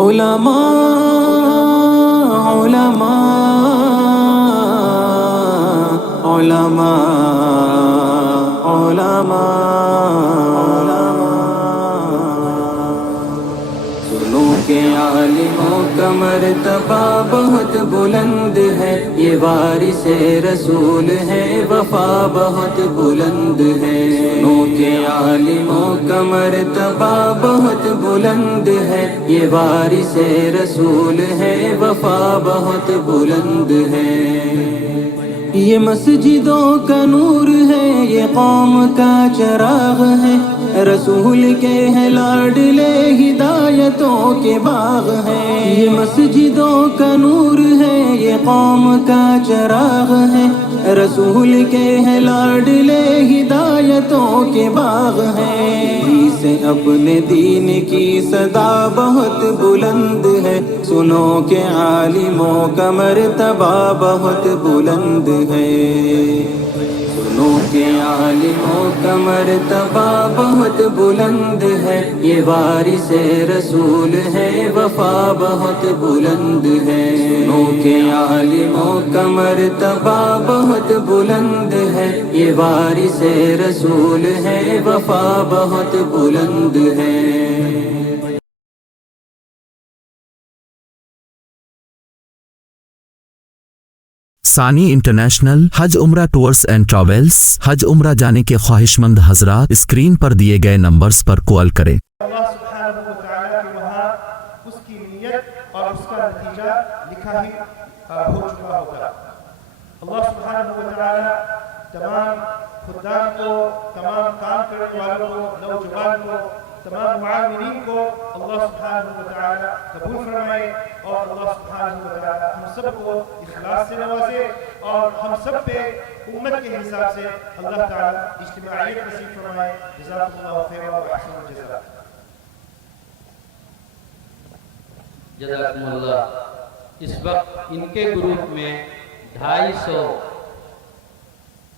उलमा उलमा उलमा उलमा सुनो के आलिमों का मर्तबा बहुत बुलंद है, ये वारिसे रसूल है, वफा बहुत बुलंद है। सुनो के आलिमों का मर्तबा बहुत बुलंद है, ये वारिसे रसूल है, वफा बहुत बुलंद है। ये मस्जिदों का नूर है, ये कौम का चराग है, रसूल के हैं लाडले हिदायतों के बाग हैं। ये मस्जिदों का नूर है, ये कौम का चराग है, रसूल के हैं लाडले हिदायतों के बाग हैं। इसे अपने दीन की सदा बहुत बुलंद है, सुनो के आलिमों का मर्तबा बहुत बुलंद है। सुनो के आलिमों का मर्तबा बहुत बुलंद है, ये वारिसे रसूल है, वफा बहुत बुलंद है। सुनो के आलिमों का मर्तबा बहुत बुलंद है, ये वारिसे रसूल है, वफा बहुत बुलंद है। सानी इंटरनेशनल हज उम्रा टूर्स एंड ट्रैवल्स हज उम्रा जाने के ख्वाहिशमंद हजरात स्क्रीन पर दिए गए नंबर्स पर कॉल करें। अल्लाह सुब्हानहू व तआला के वहाँ उसकी नीयत और उसका नतीजा लिखा ही हो चुका होगा। अल्लाह सुब्हानहू व तआला तमाम खुद्दाम को, तमाम काम करने वालों को, नौजवान को, तमाम मुआविनीन को अल्लाह सुब्हानहू व तआला कबूल फरमाए और अल्लाह सुब्हानहू व तआला हम सबको इखलास से नवाजे और हम सब पे उम्मत के हिसाब से अल्लाह ताला इज्तिमाइयत नसीब फरमाए। जज़ाकुमुल्लाहु खैरन व अहसनुल जज़ा। जज़ाकुमुल्लाह। इस वक्त इनके ग्रुप में 250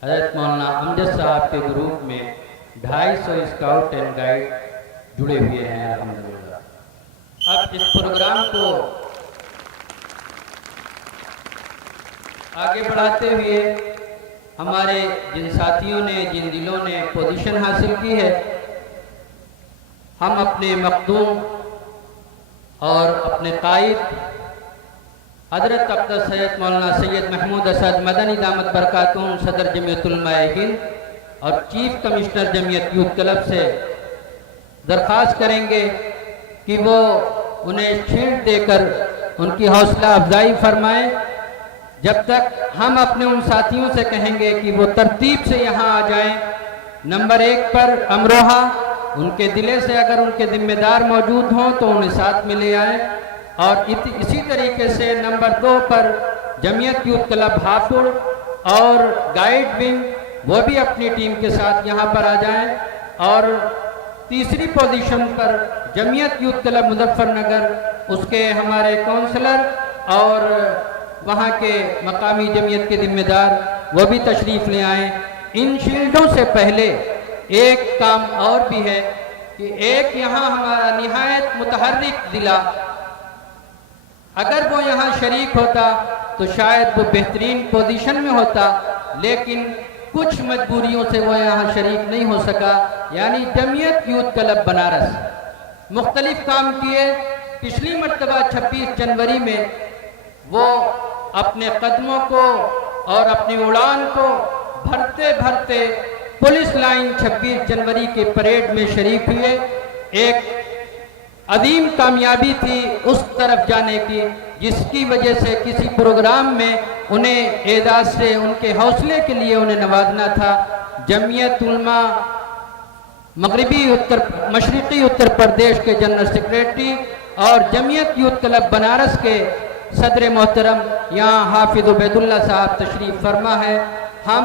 हज़रत मौलाना अमजद साहब के ग्रुप में 250 स्काउट एंड गाइड जुड़े हुए हैं अल्हम्दुलिल्लाह। अब इस प्रोग्राम को आगे बढ़ाते हुए हमारे जिन साथियों ने, जिन दिलों ने पोजीशन हासिल की है, हम अपने मखदूम और अपने कायद हज़रत अक़दस सैयद मौलाना सैयद महमूद असद मदनी दामत बरकातुहुम सदर जमीयत उलमाए हिंद और chief commissioner Jamiat youth club से दरख्वास्त करेंगे कि वो उन्हें शील्ड देकर उनकी हौसला अफजाई फरमाएं। जब तक हम अपने उन साथियों से कहेंगे कि वो तरतीब से यहाँ आ जाएं। नंबर 1 पर अमरोहा, उनके दिले से अगर उनके जिम्मेदार मौजूद हों तो उन्हें साथ में ले आएँ। और इसी तरीके से नंबर 2 पर जमीयत यूथ क्लब हापुड़ और गाइड विंग, वो भी अपनी टीम के साथ यहाँ पर आ जाएं। और तीसरी पोजीशन पर जमीयत यूथ क्लब मुजफ्फरनगर, उसके हमारे काउंसलर और वहाँ के मकामी जमीयत के जिम्मेदार वो भी तशरीफ़ ले आएँ। इन शील्डों से पहले एक काम और भी है कि एक यहाँ हमारा निहायत मुतहर्रिक ज़िला, अगर वो यहाँ शरीक होता तो शायद वो बेहतरीन पोजीशन में होता, लेकिन कुछ मजबूरियों से वो यहाँ शरीक नहीं हो सका। यानी जमीयत यूथ क्लब बनारस मुख्तलिफ काम किए। पिछली मरतबा 26 जनवरी में वो अपने कदमों को और अपनी उड़ान को भरते भरते पुलिस लाइन 26 जनवरी के परेड में शरीक हुए। एक अदीम कामयाबी थी उस तरफ जाने की, जिसकी वजह से किसी प्रोग्राम में उन्हें एजाज से उनके हौसले के लिए उन्हें नवाजना था। जमीयत उलमा मशरिकी उत्तर प्रदेश के जनरल सेक्रेटरी और जमीयत यूथ क्लब बनारस के सदर मोहतरम यहाँ हाफिज उबैदुल्ला साहब तशरीफ़ फरमा है। हम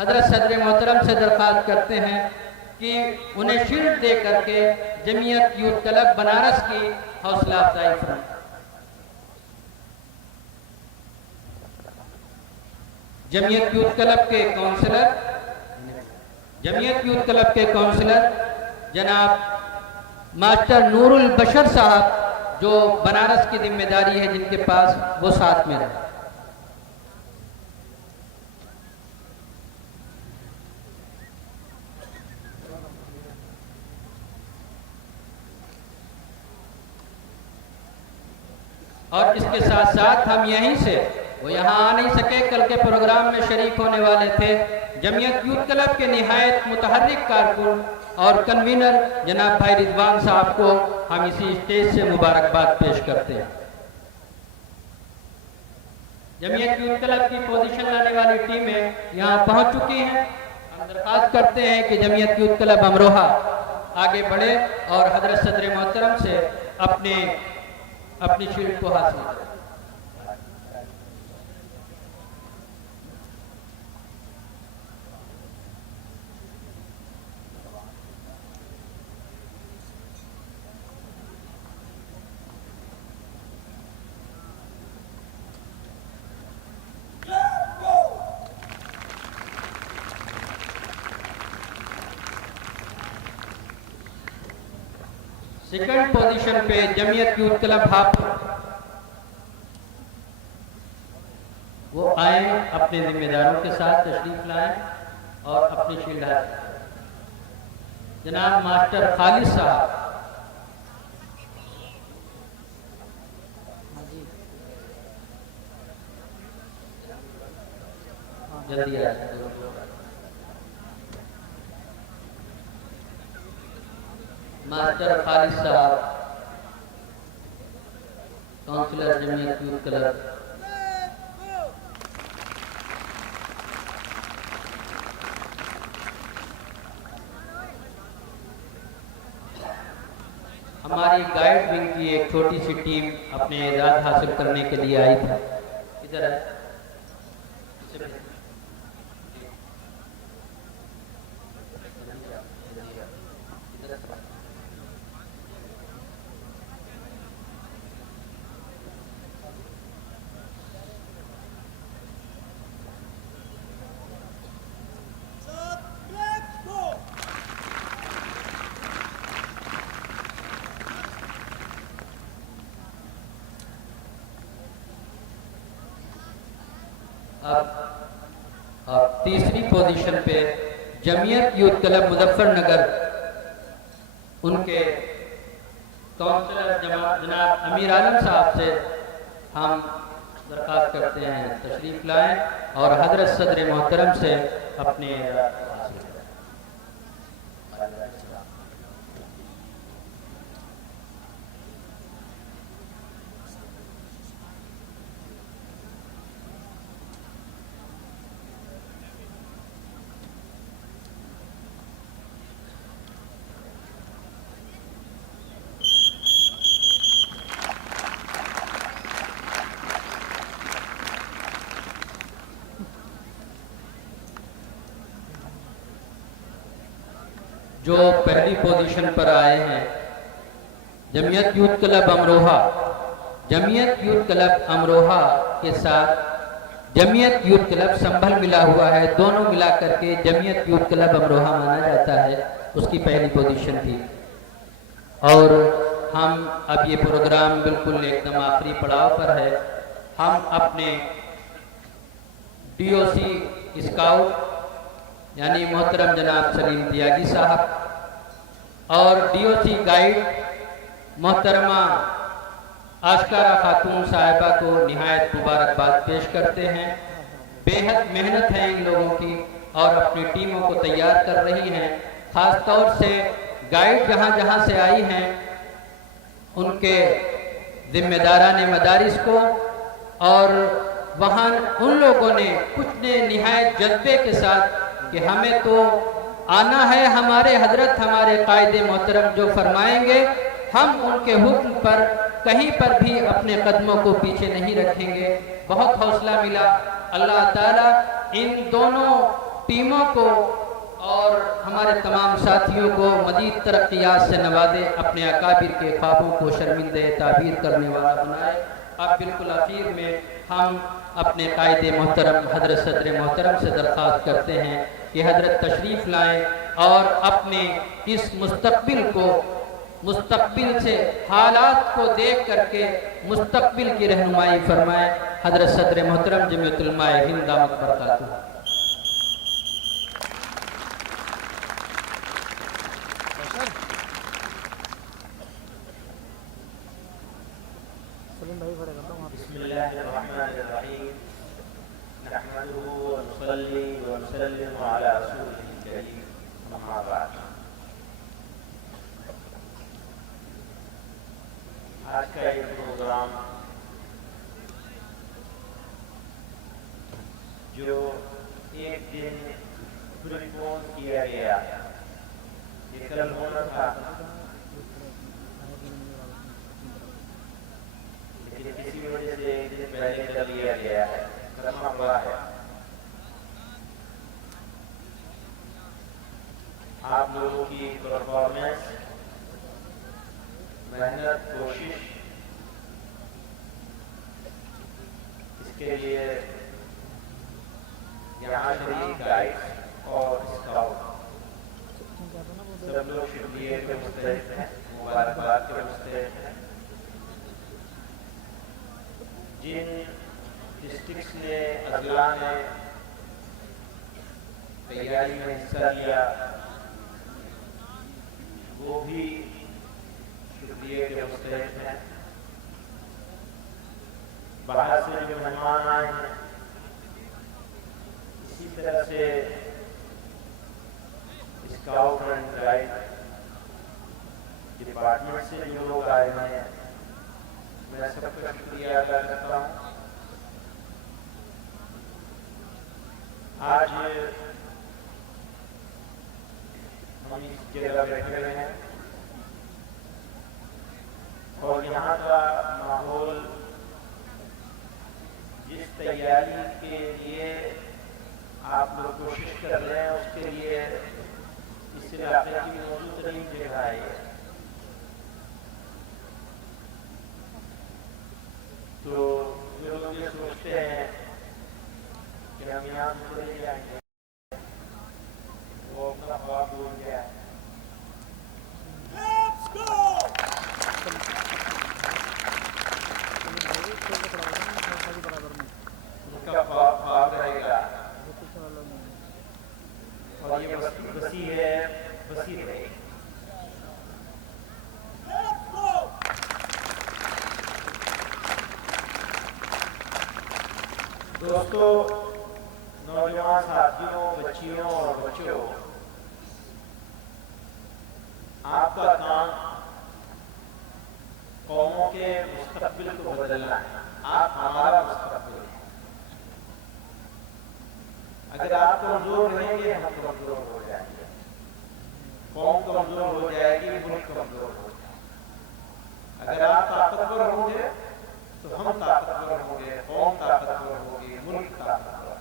हजरत सदर मोहतरम से दरख्वास्त करते हैं कि उन्हें शील्ड दे करके जमीयत यूथ क्लब बनारस की हौसला अफजाई फरमाएं। जमीयत यूथ क्लब के काउंसलर जनाब मास्टर नूरुल बशर साहब जो बनारस की जिम्मेदारी है जिनके पास, वो साथ में रहे। और इसके साथ साथ हम यहीं से, वो यहाँ आ नहीं सके, कल के प्रोग्राम में शरीक होने वाले थे, जमीयत यूथ क्लब के निहायत मुतहर्रिक कारकुन और कन्वीनर जनाब भाई रिजवान साहब को हम इसी स्टेज से मुबारकबाद पेश करते हैं। जमीयत यूथ क्लब की पोजीशन लाने वाली टीमें यहाँ पहुँच चुकी हैं। हम दरख्वास्त करते हैं कि जमीयत यूथ क्लब अमरोहा आगे बढ़े और हजरत सदर मोहतरम से अपनी शील्ड को हासिल करें। सेकंड पोजीशन पे जमीयत यूथ क्लब हापुड़, वो आए, अपने जिम्मेदारों के साथ तशरीफ लाएं और अपनी शील्ड हासिल करें। जनाब मास्टर खालिद साहब, जल्दी आ जाए। मास्टर खालिद साहब, काउंसलर जमीयत यूथ क्लब। हमारी गाइड विंग की एक छोटी सी टीम अपने एजाज हासिल करने के लिए आई थी। इधर है। अब तीसरी पोजीशन पे जमीयत यूथ क्लब मुजफ्फरनगर, उनके काउंसलर जनाब अमीर आलम साहब से हम दरख्वास्त करते हैं तशरीफ लाएं और हजरत सदर मोहतरम से अपने जो पहली पोजीशन पर आए हैं Jamiat youth club Amroha. Jamiat youth club Amroha के साथ जमीयत यूथ क्लब संभल मिला हुआ है, दोनों मिला करके जमीयत यूथ क्लब अमरोहा माना जाता है। उसकी पहली पोजीशन थी और हम अब ये प्रोग्राम बिल्कुल एकदम आखिरी पड़ाव पर है। हम अपने DOC स्काउट यानी मोहतरम जनाब सलीम दियागी साहब और DOC गाइड मोहतरमा आशकारा खातून साहिबा को निहायत मुबारकबाद पेश करते हैं। बेहद मेहनत है इन लोगों की और अपनी टीमों को तैयार कर रही हैं। ख़ास तौर से गाइड जहाँ जहाँ से आई हैं उनके ज़िम्मेदारान मदारिस को, और वहाँ उन लोगों ने कुछ ने निहायत जज्बे के साथ कि हमें तो आना है, हमारे हजरत हमारे कायदे मोहतरम जो फरमाएंगे हम उनके हुक्म पर कहीं पर भी अपने कदमों को पीछे नहीं रखेंगे। बहुत हौसला मिला। अल्लाह ताला इन दोनों टीमों को और हमारे तमाम साथियों को मज़ीद तरक्कियात से नवाजे, अपने अकाबिर के ख्वाबों को शर्मिंदे ताबीर करने वाला बनाए। अब बिल्कुल आखिर में हम अपने कायदे मोहतरम हजरत सदर मोहतरम से दरख्वास्त करते हैं कि हजरत तशरीफ़ लाएँ और अपने इस मुस्तक़बिल को मुस्तकबिल से हालात को देख करके मुस्तकबिल की रहनुमाई फरमाए। हजरत सदर मोहतरम जमीयतुल उलमा हिंद दामत बरकातुहू। बिस्मिल्लाहिर्रहमानिर्रहीम नहमदुहु व नुसल्ली व नुसल्लिमु अला रसूलिल करीम अम्मा बाद। आज का ये प्रोग्राम जो एक दिन प्रीपोन किया गया, ये कल होना था, लेकिन किसी वजह से एक दिन पहले कर लिया गया है, करना पड़ा है। आप लोगों की परफॉर्मेंस, मेहनत, कोशिश, इसके लिए यहाँ शरीक गाइड और स्काउट सब लोग शुक्रिया के मुस्तहिक हैं, मुबारकबाद के मुस्तहिक हैं। जिन डिस्ट्रिक्ट्स ने, अजला ने तैयारी में हिस्सा लिया, वो भी शुक्रिया के मुस्तहिक हैं। बाहर से जो मेहमान आए हैं, इसी तरह से स्काउट एंड गाइड डिपार्टमेंट से जो लोग आए हैं, मैं सबका शुक्रिया अदा करता हूँ। आज हम इस जगह बैठे हुए हैं और यहाँ का माहौल जिस तैयारी के लिए आप लोग कोशिश कर रहे हैं, उसके लिए इस इलाके की मौजूद तरीन जगह है ये। तो जो लोग ये सोचते हैं कि हम यहाँ से चले जाएंगे, वो अपना ख्वाब भूल गया है। उनका ख्वाब रहेगा और ये बसी है, बसी रहेगी। दोस्तों, नौजवान साथियों, बच्चियों और बच्चों, आपका काम कौमों के मुस्तकबिल को बदलना है। आप हमारा मुस्तकबिल है। अगर आप कमजोर रहेंगे, हम कमजोर हो जाएंगे, कौम कमजोर हो जाएगी, मुल्क कमजोर हो जाएगा। अगर आप ताकतवर होंगे तो हम ताकतवर होंगे, कौम ताकतवर होगी, मुल्क ताकतवर।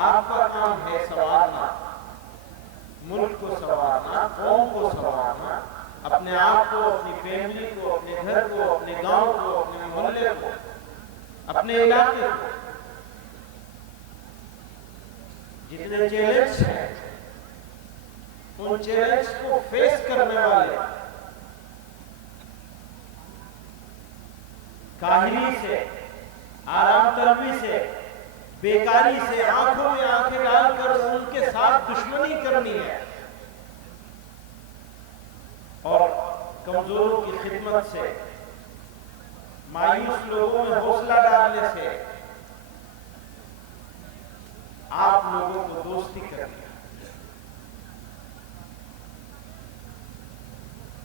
आपका काम है संवारना, मुल्क को संवारना, कौम को संवारना, अपने आप को, अपनी फैमिली को, अपने घर को, अपने गांव को, अपने मोहल्ले को, अपने इलाके को। जितने चैलेंज हैं, उन चैलेंज को फेस करने वाले, काहिली से, आराम तलबी से, बेकारी से आंखों में आंखें डालकर उनके साथ दुश्मनी करनी है और कमजोरों की खिदमत से, मायूस लोगों में हौसला डालने से आप लोगों को दोस्ती करनी है।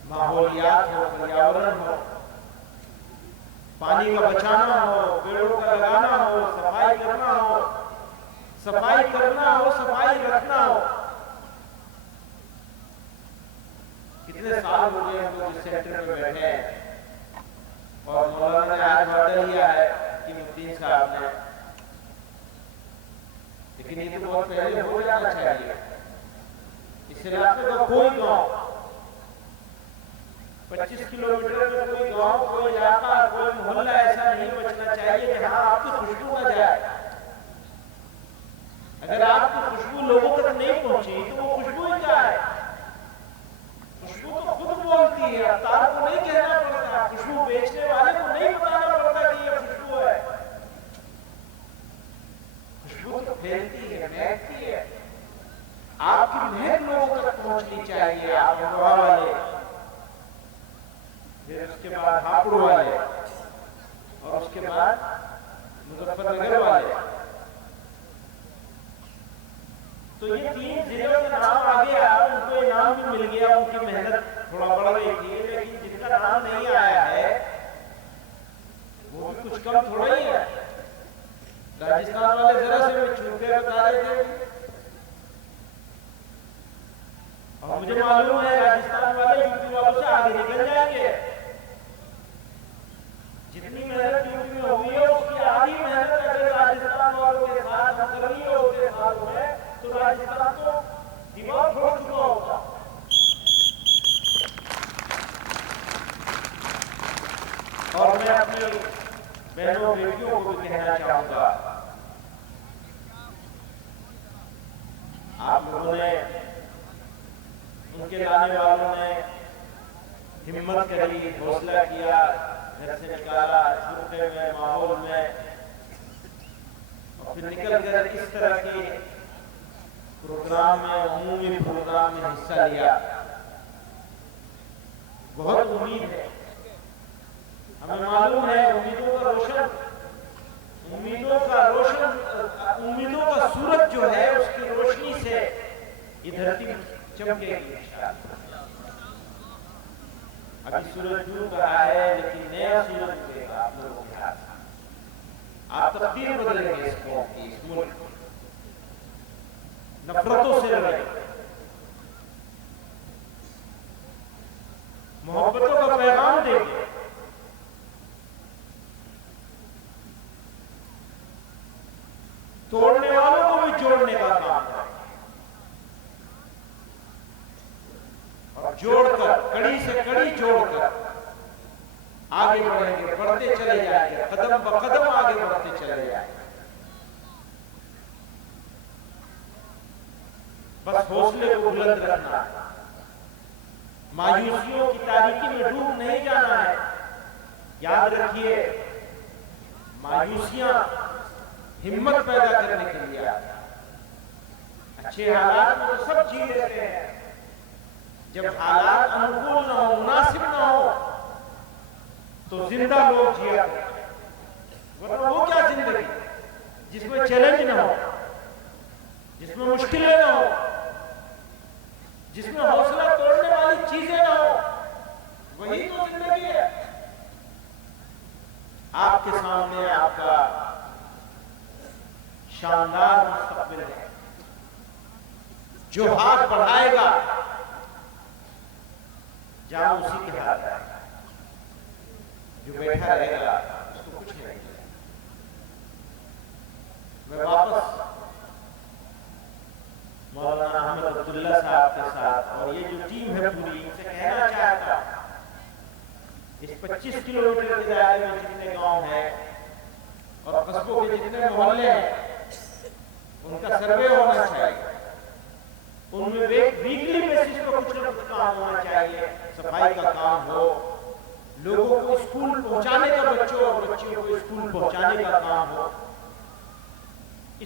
माहौलियात हो, पर्यावरण हो, पानी का बचाना हो, पेड़ों का लगाना हो, सफाई करना हो, सफाई करना हो, सफाई रखना हो। कितने साल हो गए हम लोग इस सेंटर में बैठे हैं और मौलाना ने आज वादा लिया है कि मुफ्ती साहब ने, लेकिन ये तो बहुत पहले हो जाना चाहिए। इस इलाके का कोई गांव 25 किलोमीटर में कोई गांव, कोई इलाका, कोई मोहल्ला ऐसा नहीं बचना चाहिए जहां आपकी खुशबू न जाए। अगर आपकी खुशबू लोगों तक नहीं पहुंची तो वो खुशबू क्या होती है, अफ्तार को नहीं कहना पड़ता, खुशबू बेचने वाले को नहीं बताना पड़ता कि ये खुशबू है। खुशबू तो फैलती है, महकती है, आपकी महक लोगों तक पहुंचनी चाहिए। आप अमरोहा वाले, फिर उसके बाद हापुड़ वाले, और उसके बाद मुजफ्फरनगर वाले, तो ये 3 जिलों का नाम आ गया, उनको इनाम भी मिल गया, उनकी मेहनत थोड़ा बढ़ गई थी। लेकिन जिनका नाम नहीं आया है वो भी कुछ कम थोड़ा ही है। राजस्थान वाले जरा से भी छूट के बता रहे थे, और मुझे मालूम है राजस्थान वाले यूपी वालों से आगे निकल जाएंगे। जितनी मेहनत यूपी में हुई है उसकी आधी मेहनत अगर राजस्थान वालों के साथ हम कर लिए होते सालों में, तो राजस्थान तो दिमाग फोड़ चुका होता। और मैं अपनी बहनों बेटियों को भी कहना चाहूंगा, आप लोगों ने, उनके लाने वालों ने हिम्मत करी, हौसला किया, घर से निकाला छुट्टे में, माहौल में, और फिर निकल कर इस तरह के प्रोग्राम में, अमूमी प्रोग्राम में हिस्सा लिया। बहुत उम्मीद है, हमें मालूम है उम्मीदों का उम्मीदों का सूरज जो है उसकी रोशनी से ये धरती चमकेगी। अभी सूरज डूब रहा है, लेकिन नया सूरज उगेगा आप लोगों के हाथ। आप तकदीर बदलेंगे इस कौम की, इस मुल्क की। नफरतों से लड़े, मोहब्बतों का पैगाम देंगे, तोड़ने वालों को भी जोड़ने का काम करें, और जोड़कर, कड़ी से कड़ी जोड़कर आगे बढ़ेंगे, बढ़ते चले जाएंगे, कदम ब कदम आगे बढ़ते चले जाएंगे। बस हौसले को बुलंद रखना है, मायूसियों की तारीकी में डूब नहीं जाना है। याद रखिए, मायूसियां हिम्मत पैदा करने के लिए आती हैं। अच्छे हालात में तो सब जी लेते हैं, जब हालात अनुकूल ना हो, मुनासिब ना हो, तो जिंदा लोग जिया करते हैं। वरना वो क्या जिंदगी जिसमें चैलेंज ना हो, जिसमें मुश्किलें ना हो, जिसमें हौसला तोड़ने वाली चीजें ना हो, वही तो जिंदगी है। आपके सामने आपका शानदार मुस्तकबिल है। जो हाथ बढ़ाएगा जाम उसी के हाथ आएगा, जो बैठा रहेगा उसको कुछ नहीं मिलेगा। मैं वापस मौलाना अहमद अब्दुल्ला साहब के साथ और ये जो टीम है पूरी, इनसे कहना चाहता हूं, इस 25 किलोमीटर के दायरे में जितने गांव हैं और कस्बों के जितने मोहल्ले हैं, उनका सर्वे होना चाहिए। उनमें वीकली बेसिस पर कुछ ना कुछ काम होना चाहिए। सफाई का काम हो, लोगों को स्कूल पहुंचाने का, बच्चों और बच्चियों को स्कूल पहुंचाने का काम हो,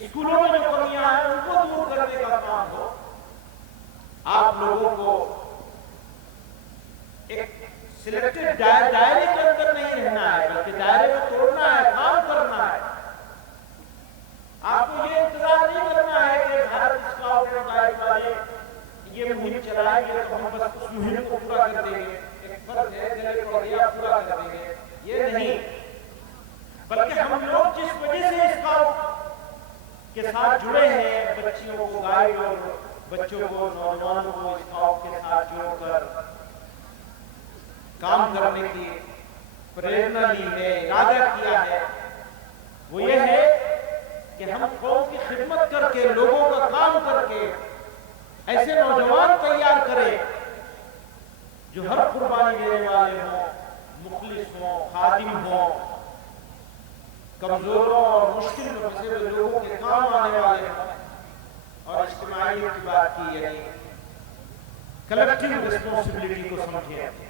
स्कूलों में जो कमियां हैं उनको दूर करने का काम हो। आप लोगों को एक सिलेक्टेड दायरे के अंदर नहीं रहना है, बल्कि दायरे को तोड़ना है, काम करना है। आपको ये इंतजार नहीं करना है कि भारत स्काउट एंड गाइड वाले ये मुहिम चलाएंगे तो हम बस उस मुहिम को पूरा कर देंगे, एक फर्ज है गले पड़ गया पूरा कर देंगे, ये नहीं। बल्कि हम लोग जिस वजह से स्काउट के साथ जुड़े हैं, बच्चियों को गाइड और बच्चों को, नौजवानों को स्काउट के साथ जोड़कर काम करने की प्रेरणा ली है, इरादा किया है, वो ये है कि हम कौम की खिदमत करके, लोगों का काम करके ऐसे नौजवान तैयार करें जो हर कुर्बानी देने वाले हों, मुखलिस हों, खादिम हों, कमजोरों और मुश्किल में फंसे हुए लोगों के काम आने वाले हों। और इज्तिमाइयत की बात की, यानी कलेक्टिव रिस्पॉन्सिबिलिटी को समझें।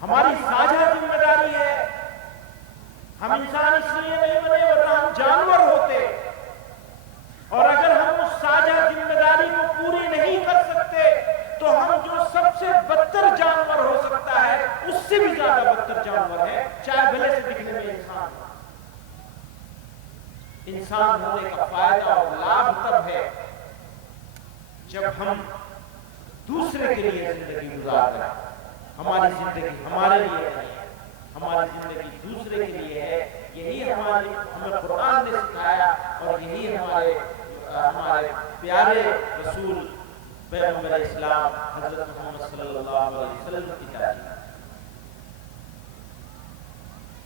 हमारी साझा जिम्मेदारी है। हम इंसान इसलिए नहीं बने वरना हम जानवर होते। और अगर हम उस साझा जिम्मेदारी को पूरी नहीं कर सकते तो हम जो सबसे बदतर जानवर हो सकता है उससे भी ज्यादा बदतर जानवर है, चाहे भले से दिखने में इंसान हो। इंसान होने का फायदा और लाभ तब है जब हम दूसरे के लिए जिंदगी गुजार रहे हैं। हमारी जिंदगी हमारे लिए नहीं है, हमारी जिंदगी दूसरे के लिए है। यही हमें कुरान ने सिखाया और यही हमारे प्यारे रसूल पैगंबर इस्लाम हजरत मोहम्मद सल्लल्लाहु अलैहि वसल्लम की तालीम।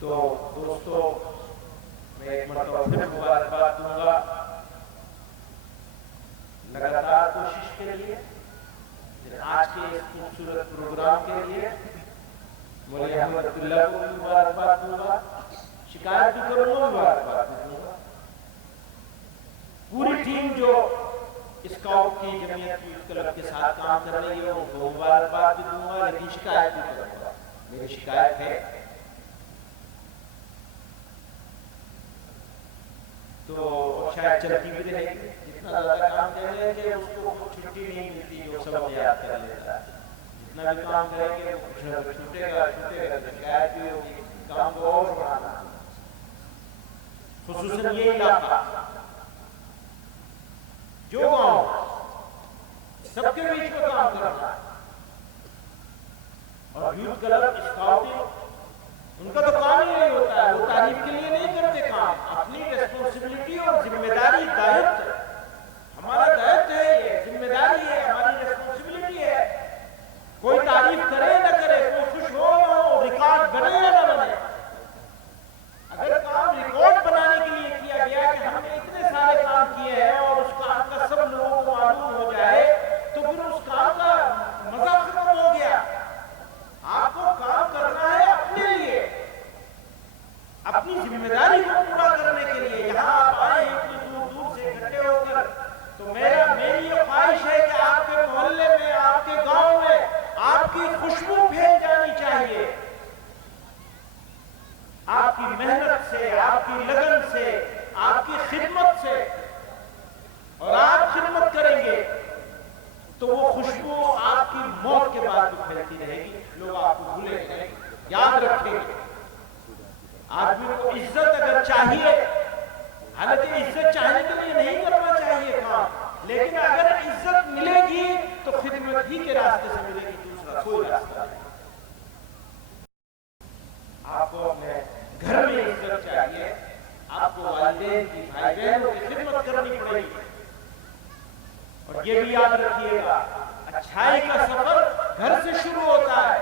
तो दोस्तों, मैं एक मरतबा फिर मुबारकबाद दूंगा लगातार कोशिश के लिए, आज के इस खूबसूरत प्रोग्राम के लिए। मौलवी अहमदुल्लाह को भी मुबारकबाद दूंगा, शिकायत भी करूंगा, मुबारकबाद भी दूंगा। पूरी टीम जो स्काउट की जमीयत यूथ क्लब के साथ काम कर रही है उनको मुबारकबाद भी दूंगा, लेकिन शिकायत भी करूंगा। मेरी शिकायत है तो शायद चलती भी रहेगी। जितना ज्यादा काम करेंगे उसको छुट्टी नहीं मिलती, जो सब याद कर लेता है। जितना भी काम करेंगे कुछ न कुछ छूटेगा, शिकायत भी होगी, काम को और बढ़ाना। खुसूसन ये इलाका, जो गांव सबके बीच में काम करना है। और यूथ क्लब स्काउटिंग उनका तो काम ही नहीं होता है, वो तारीफ के लिए नहीं करते काम, अपनी रेस्पॉन्सिबिलिटी और जिम्मेदारी, दायित्व, हमारा दायित्व है, ये जिम्मेदारी है, हमारी रेस्पॉन्सिबिलिटी है। कोई तारीफ करे ना करे, कोई खुश हो ना हो, रिकॉर्ड बने या ना बने, अगर काम रिकॉर्ड बनाने के लिए किया गया कि हमने इतने सारे काम किए हैं और उस काम का सब लोगों को मालूम हो जाए तो फिर उस काम का मजा खत्म हो गया। आपको काम करना है अपने लिए, अपनी जिम्मेदारी को पूरा करने के लिए। यहाँ आप आए इतनी दूर दूर से इकट्ठे होकर, तो मेरी ये ख्वाहिश है कि आपके मोहल्ले में, आपके गांव में आपकी खुशबू फैल जानी चाहिए। आपकी मेहनत से, आपकी लगन से, आपकी खिदमत से, और आप खिदमत करेंगे तो वो खुशबू आपकी मौत के बाद भी फैलती रहेगी। लोग आपको भूलेंगे, याद रखेंगे। आदमी को इज्जत अगर चाहिए, हालांकि इज्जत चाहने के लिए नहीं करना चाहिए काम, लेकिन अगर इज्जत मिलेगी तो खिदमत ही के रास्ते से मिलेगी, दूसरा कोई रास्ता नहीं। आपको अपने घर में इज्जत चाहिए, आपको वालिदैन की, भाई बहनों की खिदमत करनी पड़ेगी। और ये भी याद रखिएगा, अच्छाई का सफर घर से शुरू होता है।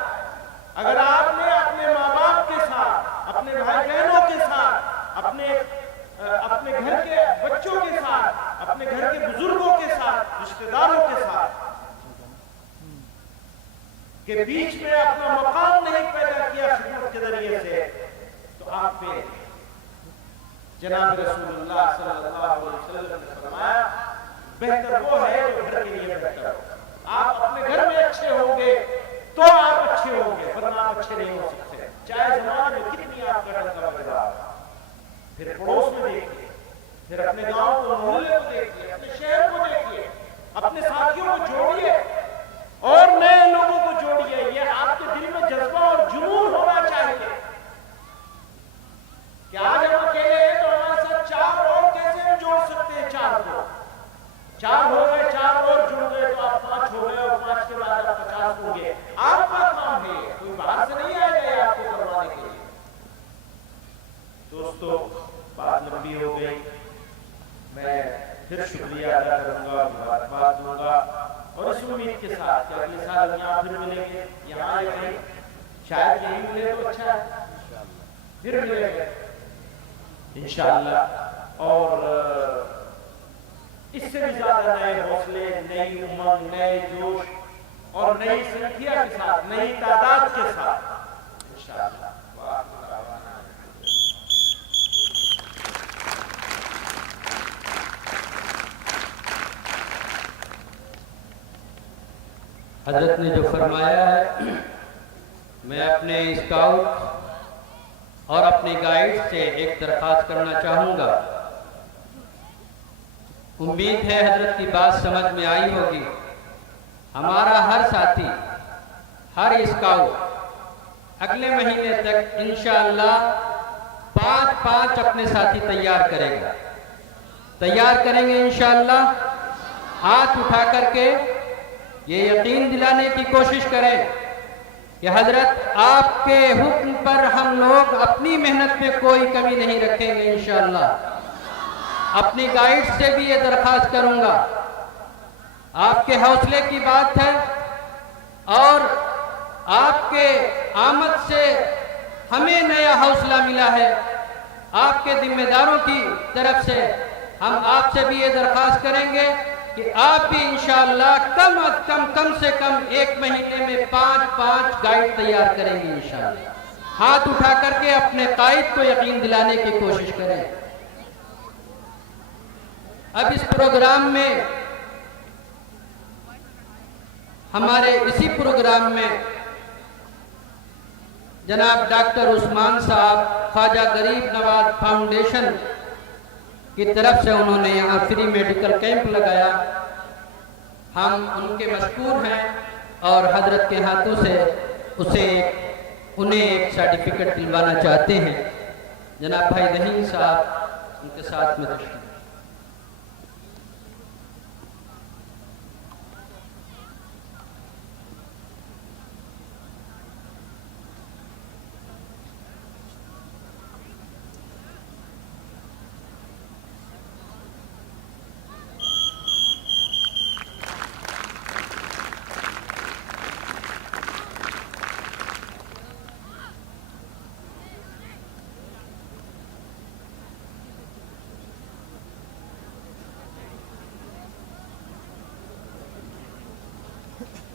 अगर आपने अपने माँ बाप के साथ, अपने भाई बहनों के साथ, अपने घर के बच्चों के साथ, अपने घर के बुजुर्गों के साथ, रिश्तेदारों के साथ के बीच में अपना मकाम नहीं पैदा किया खिदमत के जरिए से, तो आप पे जनाब रसूलुल्लाह सल्लल्लाहु अलैहि वसल्लम ने फरमाया, बेहतर वो है जो घर के लिए बेहतर हो। आप अपने घर में अच्छे होंगे तो आप अच्छे होंगे, वरना आप अच्छे नहीं हो सकते, चाहे जमाने में कितनी आपका डंका बजा। फिर पड़ोस में देखिए, फिर अपने गांव को, मोहल्ले को देखिए, अपने शहर को देखिए, अपने साथियों को जोड़िए और नए लोगों को जोड़िए। ये आपके दिल में जज्बा और जुनून होना चाहिए कि आज हम अकेले हैं तो हमारे साथ चार और कैसे हम जोड़ सकते हैं। चार को, चार हो गए, चार और जुड़ गए तो आप 5 हो गए, और 5 के बाद आप 50 होंगे। आपका काम है, कोई बाहर से नहीं आएगा आपको करवाने के लिए। दोस्तों, बात लंबी हो गई, मैं फिर शुक्रिया अदा करूंगा, मुबारकबाद दूंगा, और इस उम्मीद के साथ कि अगले साल यहाँ फिर मिलेंगे, यहाँ कहीं शायद यही मिले तो अच्छा है, फिर मिलेंगे इंशाअल्लाह। और इससे भी ज्यादा नए हौसले, नई उमंग, नए जोश और नई संख्या के साथ, नई तादाद के साथ इंशाअल्लाह। हजरत ने जो फरमाया है मैं अपने स्काउट और अपने गाइड से एक दरख्वास्त करना चाहूँगा। उम्मीद है हजरत की बात समझ में आई होगी। हमारा हर साथी, हर स्काउट अगले महीने तक इंशाअल्लाह 5-5 अपने साथी तैयार करेंगे इंशाअल्लाह। हाथ उठा करके ये यकीन दिलाने की कोशिश करें कि हजरत आपके हुक्म पर हम लोग अपनी मेहनत में कोई कमी नहीं रखेंगे इंशाअल्लाह। अपनी गाइड से भी ये दरख्वास्त करूंगा, आपके हौसले की बात है और आपके आमद से हमें नया हौसला मिला है। आपके जिम्मेदारों की तरफ से हम आपसे भी ये दरख्वास्त करेंगे कि आप भी इंशाअल्लाह कम से कम 1 महीने में 5-5 गाइड तैयार करेंगे इंशाअल्लाह। हाथ उठा करके अपने कायद को यकीन दिलाने की कोशिश करें। अब इस प्रोग्राम में हमारे इसी प्रोग्राम में जनाब डॉक्टर उस्मान साहब ख्वाजा गरीब नवाज फाउंडेशन की तरफ से उन्होंने यहाँ फ्री मेडिकल कैंप लगाया। हम उनके मशकूर हैं और हजरत के हाथों से उन्हें एक सर्टिफिकेट दिलवाना चाहते हैं। जनाब भाई रहीम साहब उनके साथ में तशरीफ।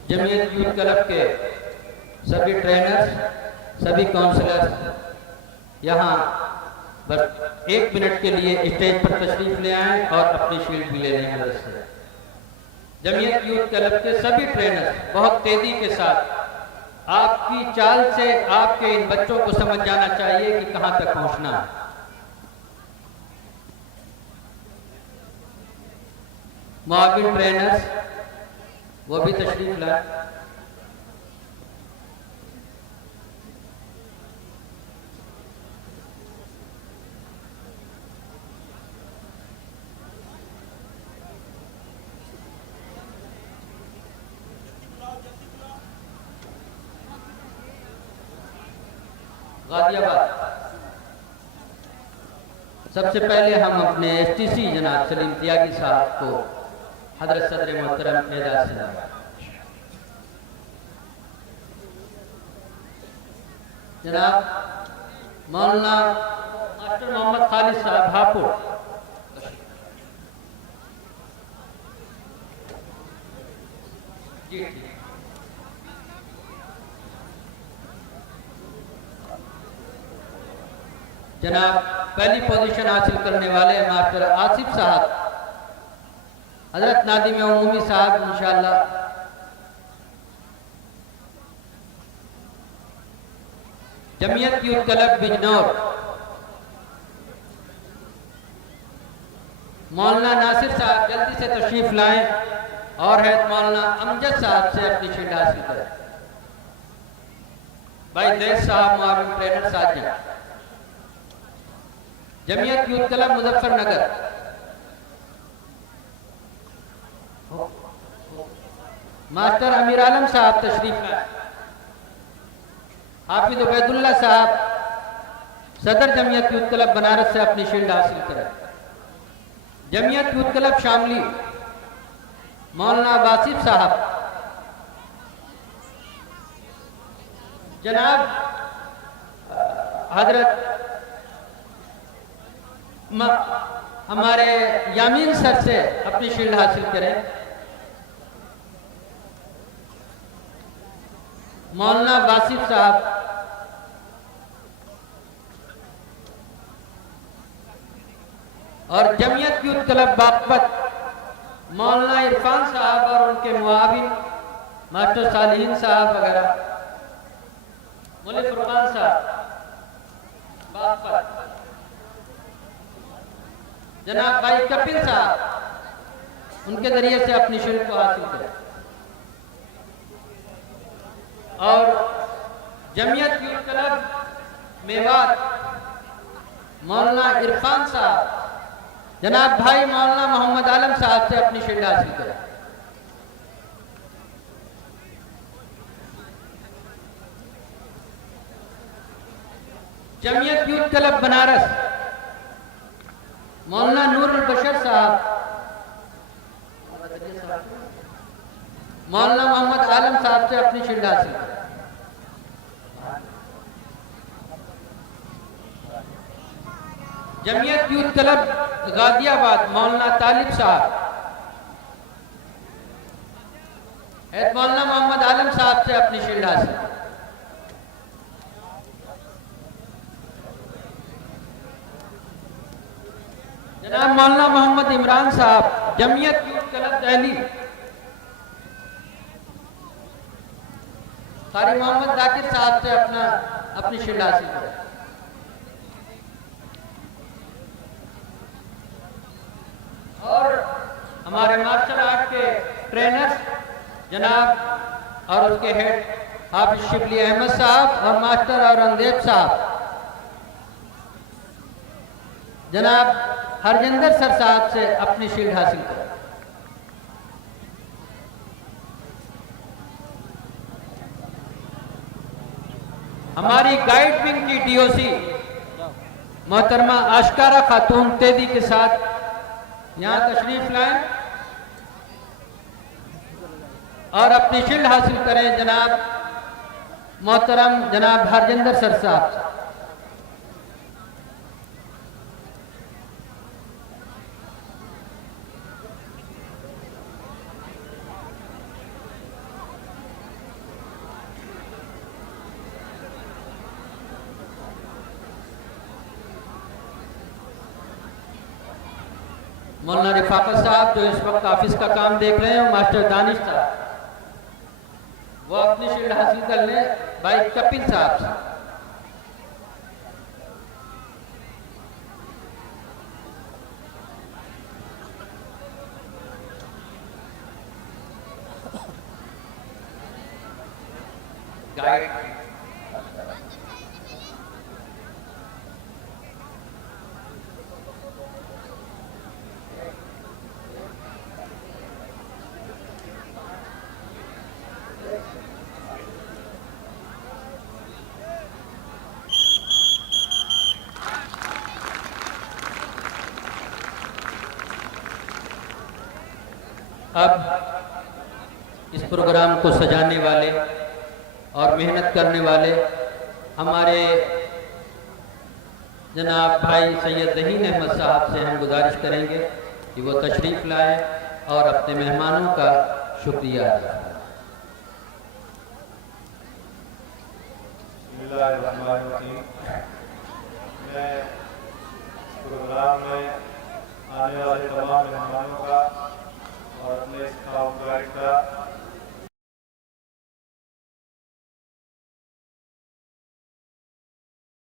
जमीयत यूथ क्लब के सभी ट्रेनर्स, सभी काउंसलर्स यहाँ बस 1 मिनट के लिए स्टेज पर तशरीफ ले आएं और अपनी शील्ड भी ले लें हजरत से। जमीयत यूथ क्लब के सभी ट्रेनर्स बहुत तेजी के साथ आपकी चाल से आपके इन बच्चों को समझ जाना चाहिए कि कहाँ तक पहुँचना है। मुआविन ट्रेनर्स वो भी तशरीफ लाए। गाजियाबाद सबसे पहले हम अपने STC जनाब सलीम त्यागी साहब को हजरत सदर मोहतरम एजाज से जनाब मौलाना मास्टर मोहम्मद खालिद साहब हापुड़ जी। जनाब पहली पोजीशन हासिल करने वाले मास्टर आसिफ साहब हजरत नादिम उमूमी साहब इंशाअल्लाह। जमीयत यूथ क्लब बिजनौर मौलाना नासिर साहब जल्दी से तशरीफ लाएं और है मौलाना अमजद साहब से अपनी शील्ड हासिल करें। भाई देश साहब मुआविन trainer Sajid. Jamiat youth club Muzaffarnagar master Amir Alam साहब तशरीफ लाए। हाफिज उबैदुल्ला साहब सदर जमीयत यूथ क्लब बनारस से अपनी शील्ड हासिल करें। जमीयत यूथ क्लब शामली मौलाना वासिफ साहब। जनाब हजरत हमारे यामीन सर से अपनी शील्ड हासिल करें। मौलाना वासिफ साहब और जमीयत यूथ क्लब बागपत मौलाना इरफान साहब और उनके मुआविन मास्टर सालिहीन साहब वगैरह। मौलवी फुरकान साहब बागपत, जनाब भाई कपिल साहब उनके जरिए से अपनी शिल्प को हासिल करें। और जमीयत यूथ क्लब मेवात मौलाना इरफान साहब, जनाब भाई मौलाना मोहम्मद आलम साहब से अपनी शिल्प हासिल करें। जमीयत यूथ क्लब बनारस मौलाना नूरुल बशर साहब, मौलाना मोहम्मद आलम साहब से अपनी शिल्प हासिल करें। जमीयत यूथ क्लब गाजियाबाद मौलाना तालिब साहब, मौलाना मोहम्मद आलम साहब से अपनी शिल्प हासिल करें। जनाब मौलाना मोहम्मद इमरान साहब जमीयत यूथ क्लब दिल्ली, कारी मोहम्मद जाकिर साहब से अपनी शिल्प हासिल करें। और हमारे मार्शल आर्ट के ट्रेनर्स जनाब और उसके हेड हाफिज शिबली अहमद साहब और मास्टर औरंगजेब साहब, जनाब हरजिंदर सर साहब से अपनी शिल्प हासिल करें। हमारी गाइड विंग की डीओसी मोहतरमा आशकारा खातून तेजी के साथ यहाँ तशरीफ लाएं और अपनी शिल्प हासिल करें। जनाब मोहतरम जनाब हरजिंदर सर साहब। मौलाना रिफाकत साहब जो इस वक्त ऑफिस का काम देख रहे हैं, मास्टर दानिश साहब वो अपनी शिल्प हासिल कर लें भाई कपिल साहब से। गाइड अब इस प्रोग्राम को सजाने वाले और मेहनत करने वाले हमारे जनाब भाई सैयद ज़हीन अहमद साहब से हम गुजारिश करेंगे कि वो तशरीफ़ लाएं और अपने मेहमानों का शुक्रिया अदा करें। मैं प्रोग्राम में आने वाले तमाम मेहमानों का और अपने स्काउट गाइड का